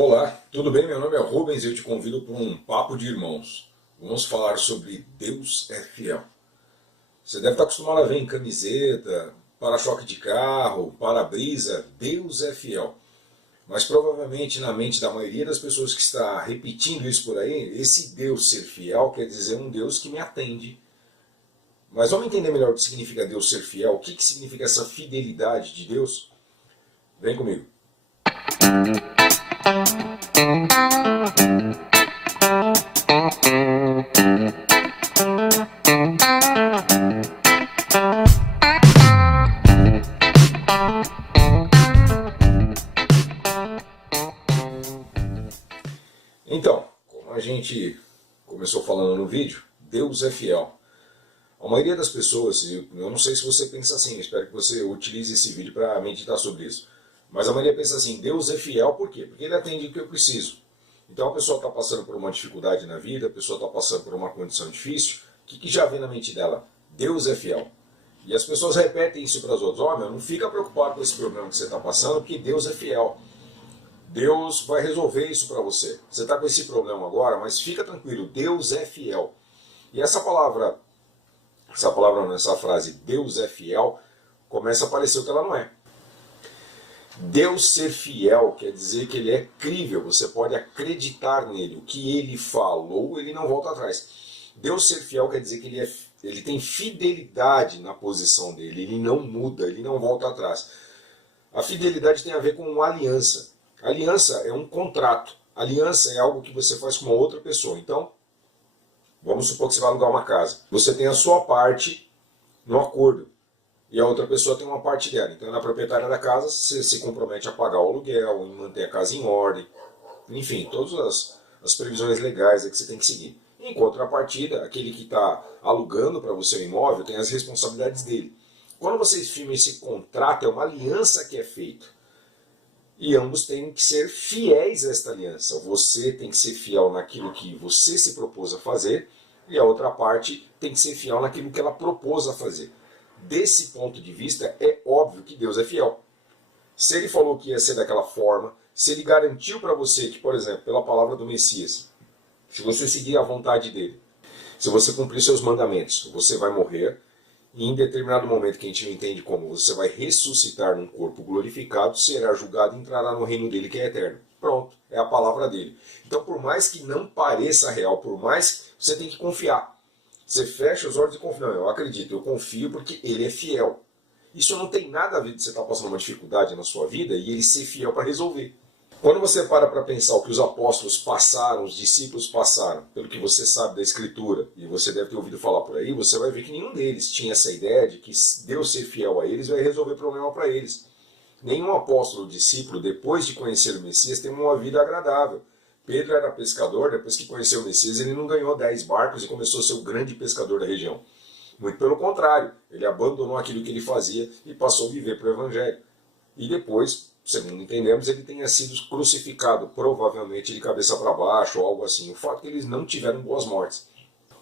Olá, tudo bem? Meu nome é Rubens e eu te convido para um papo de irmãos. Vamos falar sobre Deus é fiel. Você deve estar acostumado a ver em camiseta, para-choque de carro, para-brisa, Deus é fiel. Mas provavelmente na mente da maioria das pessoas que está repetindo isso por aí, esse Deus ser fiel quer dizer um Deus que me atende. Mas vamos entender melhor o que significa Deus ser fiel, o que significa essa fidelidade de Deus? Vem comigo. Então, como a gente começou falando no vídeo, Deus é fiel. A maioria das pessoas, eu não sei se você pensa assim, eu espero que você utilize esse vídeo para meditar sobre isso. Mas a maioria pensa assim, Deus é fiel por quê? Porque Ele atende o que eu preciso. Então a pessoa está passando por uma dificuldade na vida, a pessoa está passando por uma condição difícil, o que já vem na mente dela? Deus é fiel. E as pessoas repetem isso para as outras, meu, não fica preocupado com esse problema que você está passando, porque Deus é fiel. Deus vai resolver isso para você. Você está com esse problema agora, mas fica tranquilo, Deus é fiel. E essa frase, Deus é fiel, começa a parecer o que ela não é. Deus ser fiel quer dizer que Ele é crível, você pode acreditar nele, o que Ele falou, Ele não volta atrás. Deus ser fiel quer dizer que ele tem fidelidade na posição dele, Ele não muda, Ele não volta atrás. A fidelidade tem a ver com uma aliança. Aliança é um contrato, aliança é algo que você faz com uma outra pessoa. Então, vamos supor que você vai alugar uma casa. Você tem a sua parte no acordo e a outra pessoa tem uma parte dela. Então, na proprietária da casa, você se compromete a pagar o aluguel, em manter a casa em ordem, enfim, todas as previsões legais que você tem que seguir. Em contrapartida, aquele que está alugando para você o imóvel tem as responsabilidades dele. Quando vocês firmam esse contrato, é uma aliança que é feita. E ambos têm que ser fiéis a esta aliança. Você tem que ser fiel naquilo que você se propôs a fazer, e a outra parte tem que ser fiel naquilo que ela propôs a fazer. Desse ponto de vista, é óbvio que Deus é fiel. Se Ele falou que ia ser daquela forma, se Ele garantiu para você que, por exemplo, pela palavra do Messias, se você seguir a vontade dEle, se você cumprir seus mandamentos, você vai morrer, e em determinado momento que a gente não entende como, você vai ressuscitar num corpo glorificado, será julgado e entrará no reino dele que é eterno. Pronto, é a palavra dele. Então, por mais que não pareça real, por mais, você tem que confiar. Você fecha os olhos e confia. Não, eu acredito, eu confio porque ele é fiel. Isso não tem nada a ver de você estar passando uma dificuldade na sua vida e ele ser fiel para resolver. Quando você para pensar o que os apóstolos passaram, os discípulos passaram, pelo que você sabe da Escritura, e você deve ter ouvido falar por aí, você vai ver que nenhum deles tinha essa ideia de que Deus ser fiel a eles vai resolver problema para eles. Nenhum apóstolo ou discípulo, depois de conhecer o Messias, tem uma vida agradável. Pedro era pescador, depois que conheceu o Messias, ele não ganhou 10 barcos e começou a ser o grande pescador da região. Muito pelo contrário, ele abandonou aquilo que ele fazia e passou a viver para o Evangelho. E depois, segundo entendemos, ele tenha sido crucificado, provavelmente de cabeça para baixo ou algo assim. O fato é que eles não tiveram boas mortes.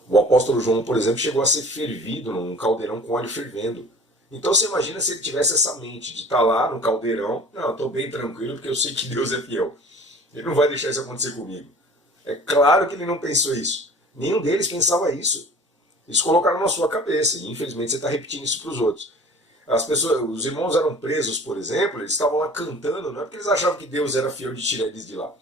O apóstolo João, por exemplo, chegou a ser fervido num caldeirão com óleo fervendo. Então você imagina se ele tivesse essa mente de estar lá no caldeirão, não, estou bem tranquilo porque eu sei que Deus é fiel. Ele não vai deixar isso acontecer comigo. É claro que ele não pensou isso. Nenhum deles pensava isso. Eles colocaram na sua cabeça e infelizmente você está repetindo isso para os outros. As pessoas, os irmãos eram presos, por exemplo, eles estavam lá cantando, não é porque eles achavam que Deus era fiel de tirar eles de lá.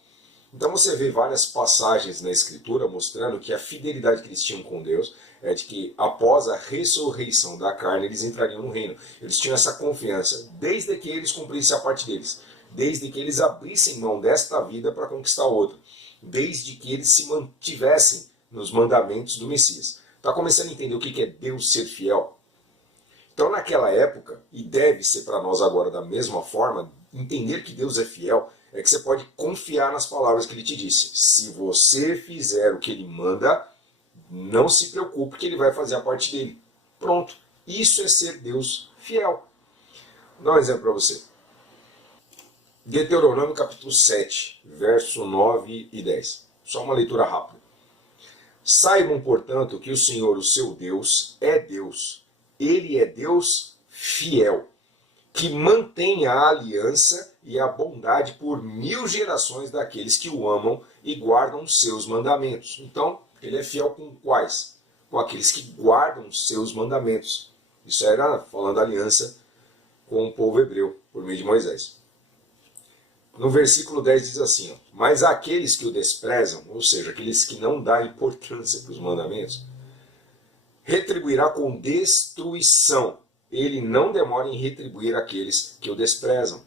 Então você vê várias passagens na Escritura mostrando que a fidelidade que eles tinham com Deus é de que após a ressurreição da carne eles entrariam no reino. Eles tinham essa confiança, desde que eles cumprissem a parte deles, desde que eles abrissem mão desta vida para conquistar outra, desde que eles se mantivessem nos mandamentos do Messias. Está começando a entender o que é Deus ser fiel? Então naquela época, e deve ser para nós agora da mesma forma, entender que Deus é fiel é que você pode confiar nas palavras que Ele te disse. Se você fizer o que Ele manda, não se preocupe que Ele vai fazer a parte dele. Pronto. Isso é ser Deus fiel. Vou dar um exemplo para você. Deuteronômio capítulo 7, verso 9 e 10. Só uma leitura rápida. Saibam, portanto, que o Senhor, o seu Deus, é Deus. Ele é Deus fiel, que mantém a aliança e a bondade por 1000 gerações daqueles que o amam e guardam os seus mandamentos. Então, ele é fiel com quais? Com aqueles que guardam os seus mandamentos. Isso era falando da aliança com o povo hebreu, por meio de Moisés. No versículo 10 diz assim, ó, mas aqueles que o desprezam, ou seja, aqueles que não dão importância para os mandamentos, retribuirá com destruição. Ele não demora em retribuir aqueles que o desprezam.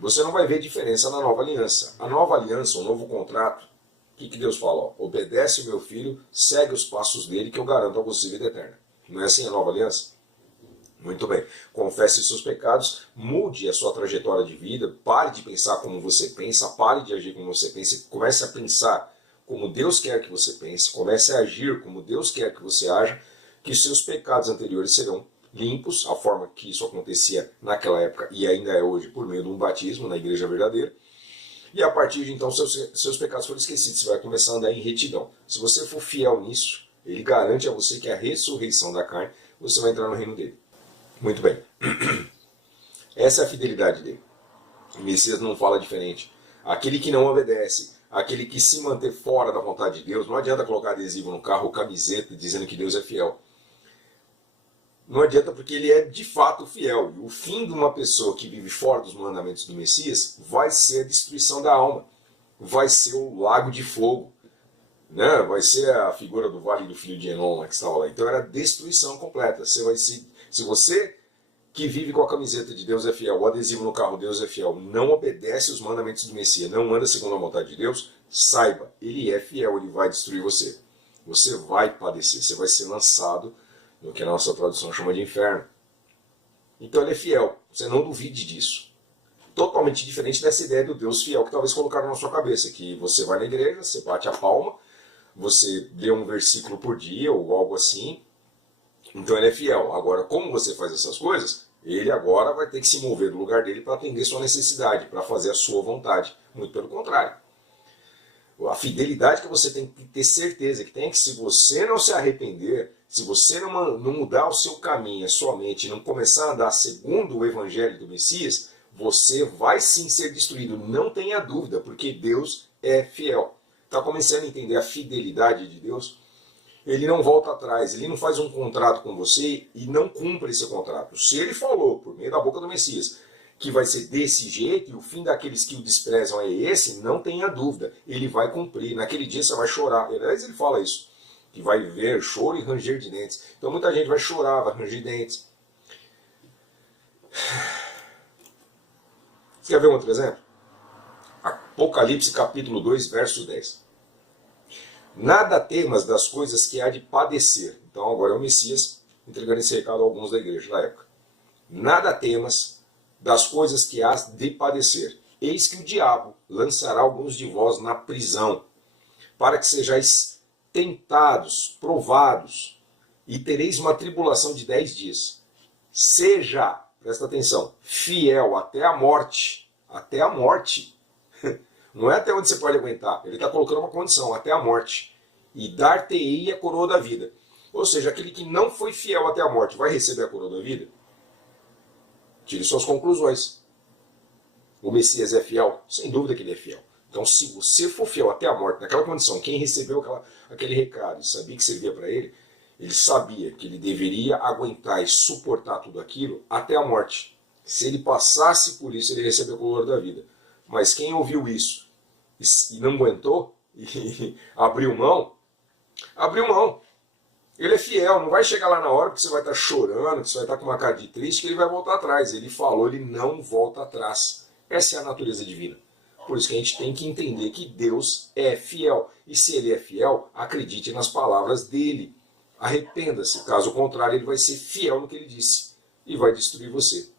Você não vai ver diferença na nova aliança. A nova aliança, o novo contrato, o que Deus fala? Ó, obedece o meu filho, segue os passos dele que eu garanto a você vida eterna. Não é assim a nova aliança? Muito bem. Confesse seus pecados, mude a sua trajetória de vida, pare de pensar como você pensa, pare de agir como você pensa, comece a pensar como Deus quer que você pense, comece a agir como Deus quer que você haja, que seus pecados anteriores serão limpos, a forma que isso acontecia naquela época e ainda é hoje por meio de um batismo na igreja verdadeira. E a partir de então seus pecados foram esquecidos, você vai começar a andar em retidão. Se você for fiel nisso, ele garante a você que a ressurreição da carne, você vai entrar no reino dele. Muito bem. Essa é a fidelidade dele. O Messias não fala diferente. Aquele que não obedece, aquele que se manter fora da vontade de Deus, não adianta colocar adesivo no carro ou camiseta dizendo que Deus é fiel. Não adianta, porque ele é de fato fiel. E o fim de uma pessoa que vive fora dos mandamentos do Messias vai ser a destruição da alma. Vai ser o lago de fogo. Né? Vai ser a figura do vale do filho de Enom que estava lá. Então era destruição completa. Se você que vive com a camiseta de Deus é fiel, o adesivo no carro Deus é fiel, não obedece os mandamentos do Messias, não anda segundo a vontade de Deus, saiba, ele é fiel, ele vai destruir você. Você vai padecer, você vai ser lançado no que a nossa tradução chama de inferno. Então ele é fiel, você não duvide disso. Totalmente diferente dessa ideia do Deus fiel que talvez colocaram na sua cabeça, que você vai na igreja, você bate a palma, você lê um versículo por dia ou algo assim, então ele é fiel. Agora, como você faz essas coisas, ele agora vai ter que se mover do lugar dele para atender sua necessidade, para fazer a sua vontade. Muito pelo contrário. A fidelidade que você tem que ter certeza que tem é que se você não se arrepender, se você não mudar o seu caminho, a sua mente, não começar a andar segundo o evangelho do Messias, você vai sim ser destruído. Não tenha dúvida, porque Deus é fiel. Está começando a entender a fidelidade de Deus? Ele não volta atrás, ele não faz um contrato com você e não cumpre esse contrato. Se ele falou, por meio da boca do Messias, que vai ser desse jeito e o fim daqueles que o desprezam é esse, não tenha dúvida, ele vai cumprir. Naquele dia você vai chorar. Aliás, ele fala isso, que vai ver choro e ranger de dentes. Então muita gente vai chorar, vai ranger dentes. Você quer ver um outro exemplo? Apocalipse capítulo 2, verso 10. Nada temas das coisas que há de padecer. Então agora é o Messias entregando esse recado a alguns da igreja da época. Nada temas das coisas que há de padecer. Eis que o diabo lançará alguns de vós na prisão, para que sejais tentados, provados, e tereis uma tribulação de 10 dias. Seja, presta atenção, fiel até a morte. Até a morte. Não é até onde você pode aguentar. Ele está colocando uma condição, até a morte. E dar-te-ei a coroa da vida. Ou seja, aquele que não foi fiel até a morte vai receber a coroa da vida? Tire suas conclusões. O Messias é fiel? Sem dúvida que ele é fiel. Então, se você for fiel até a morte, naquela condição, quem recebeu aquele recado e sabia que servia para ele, ele sabia que ele deveria aguentar e suportar tudo aquilo até a morte. Se ele passasse por isso, ele recebeu a coroa da vida. Mas quem ouviu isso e não aguentou, e abriu mão, ele é fiel, não vai chegar lá na hora que você vai estar chorando, que você vai estar com uma cara de triste, que ele vai voltar atrás. Ele falou, ele não volta atrás. Essa é a natureza divina. Por isso que a gente tem que entender que Deus é fiel. E se ele é fiel, acredite nas palavras dele. Arrependa-se, caso contrário, ele vai ser fiel no que ele disse e vai destruir você.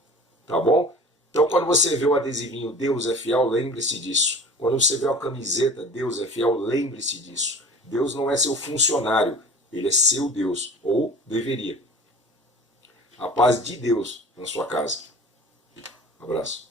Tá bom? Então, quando você vê o adesivinho Deus é fiel, lembre-se disso. Quando você vê a camiseta Deus é fiel, lembre-se disso. Deus não é seu funcionário, ele é seu Deus, ou deveria. A paz de Deus na sua casa. Um abraço.